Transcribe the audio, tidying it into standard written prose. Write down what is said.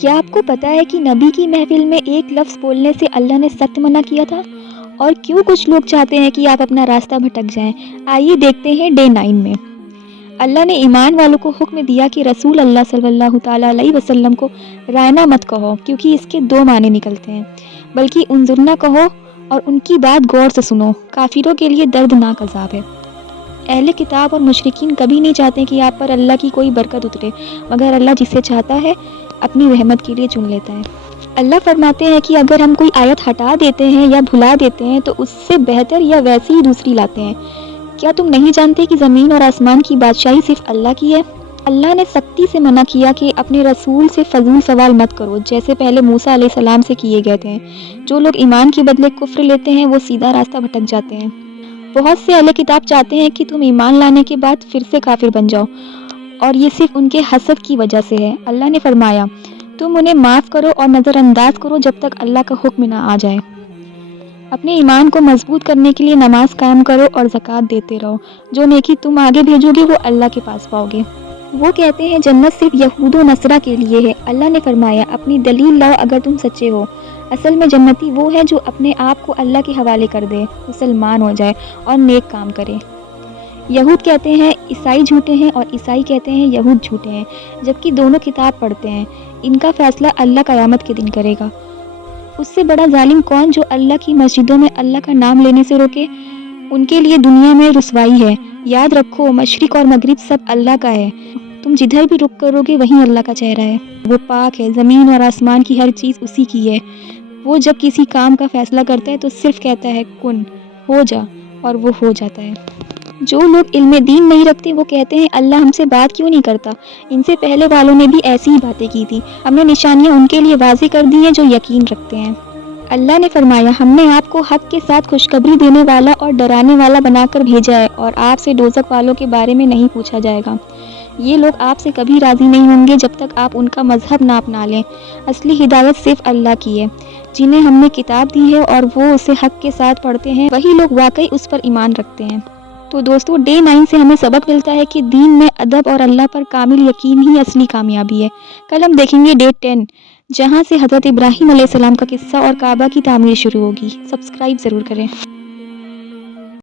کیا آپ کو پتہ ہے کہ نبی کی محفل میں ایک لفظ بولنے سے اللہ نے سخت منع کیا تھا؟ اور کیوں کچھ لوگ چاہتے ہیں کہ آپ اپنا راستہ بھٹک جائیں؟ آئیے دیکھتے ہیں ڈے 9 میں۔ اللہ نے ایمان والوں کو حکم دیا کہ رسول اللہ صلی اللہ تعالیٰ علیہ وسلم کو رائنا مت کہو، کیونکہ اس کے 2 معنی نکلتے ہیں، بلکہ انظرنا کہو اور ان کی بات غور سے سنو، کافروں کے لیے دردناک عذاب ہے۔ اہل کتاب اور مشرکین کبھی نہیں چاہتے کہ آپ پر اللہ کی کوئی برکت اترے، مگر اللہ جسے چاہتا ہے اپنی رحمت کے لیے چن لیتا ہے۔ اللہ فرماتے ہیں کہ اگر ہم کوئی آیت ہٹا دیتے ہیں یا بھلا دیتے ہیں تو اس سے بہتر یا ویسی ہی دوسری لاتے ہیں۔ کیا تم نہیں جانتے کہ زمین اور آسمان کی بادشاہی صرف اللہ کی ہے؟ اللہ نے سختی سے منع کیا کہ اپنے رسول سے فضول سوال مت کرو، جیسے پہلے موسیٰ علیہ السلام سے کیے گئے تھے۔ جو لوگ ایمان کے بدلے کفر لیتے ہیں وہ سیدھا راستہ بھٹک جاتے ہیں۔ بہت سے اہل کتاب چاہتے ہیں کہ تم ایمان لانے کے بعد پھر سے کافر بن جاؤ، اور یہ صرف ان کے حسد کی وجہ سے ہے۔ اللہ نے فرمایا، تم انہیں معاف کرو اور نظر انداز کرو جب تک اللہ کا حکم نہ آ جائے۔ اپنے ایمان کو مضبوط کرنے کے لیے نماز قائم کرو اور زکوٰۃ دیتے رہو۔ جو نیکی تم آگے بھیجو گے وہ اللہ کے پاس پاؤ گے۔ وہ کہتے ہیں جنت صرف یہود و نصارہ کے لیے ہے۔ اللہ نے فرمایا، اپنی دلیل لاؤ اگر تم سچے ہو۔ اصل میں جنتی وہ ہے جو اپنے آپ کو اللہ کے حوالے کر دے، مسلمان ہو جائے اور نیک کام کرے۔ یہود کہتے ہیں عیسائی جھوٹے ہیں اور عیسائی کہتے ہیں یہود جھوٹے ہیں، جبکہ دونوں کتاب پڑھتے ہیں۔ ان کا فیصلہ اللہ قیامت کے دن کرے گا۔ اس سے بڑا ظالم کون جو اللہ کی مسجدوں میں اللہ کا نام لینے سے روکے؟ ان کے لیے دنیا میں رسوائی ہے۔ یاد رکھو، مشرق اور مغرب سب اللہ کا ہے۔ تم جدھر بھی رخ کرو گے وہیں اللہ کا چہرہ ہے۔ وہ پاک ہے، زمین اور آسمان کی ہر چیز اسی کی ہے۔ وہ جب کسی کام کا فیصلہ کرتا ہے تو صرف کہتا ہے کن، ہو جا، اور وہ ہو جاتا ہے۔ جو لوگ علم دین نہیں رکھتے وہ کہتے ہیں اللہ ہم سے بات کیوں نہیں کرتا؟ ان سے پہلے والوں نے بھی ایسی ہی باتیں کی تھی۔ ہم نے نشانیاں ان کے لیے واضح کر دی ہیں جو یقین رکھتے ہیں۔ اللہ نے فرمایا، ہم نے آپ کو حق کے ساتھ خوشخبری دینے والا اور ڈرانے والا بنا کر بھیجا ہے، اور آپ سے دوزخ والوں کے بارے میں نہیں پوچھا جائے گا۔ یہ لوگ آپ سے کبھی راضی نہیں ہوں گے جب تک آپ ان کا مذہب نہ اپنا لیں۔ اصلی ہدایت صرف اللہ کی ہے۔ جنہیں ہم نے کتاب دی ہے اور وہ اسے حق کے ساتھ پڑھتے ہیں، وہی لوگ واقعی اس پر ایمان رکھتے ہیں۔ تو دوستو، ڈے 9 سے ہمیں سبق ملتا ہے کہ دین میں ادب اور اللہ پر کامل یقین ہی اصلی کامیابی ہے۔ کل ہم دیکھیں گے ڈے 10، جہاں سے حضرت ابراہیم علیہ السلام کا قصہ اور کعبہ کی تعمیر شروع ہوگی۔ سبسکرائب ضرور کریں۔